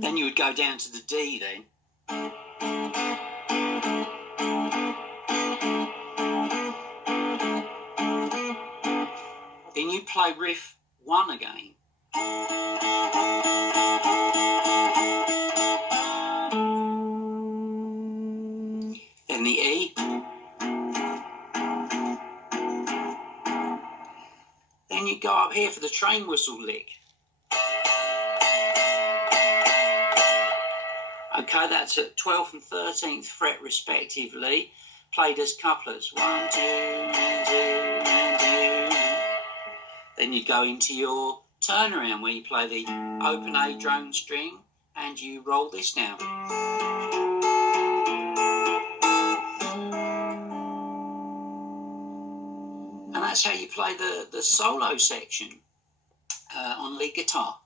Then you would go down to the D then. Then you play riff 1 again. Then the E. Then you go up here for the train whistle lick. Okay, that's at 12th and 13th fret respectively, played as couplers. 1, 2, 2, 2. Then you go into your turnaround where you play the open A drone string and you roll this down. And that's how you play the solo section on lead guitar.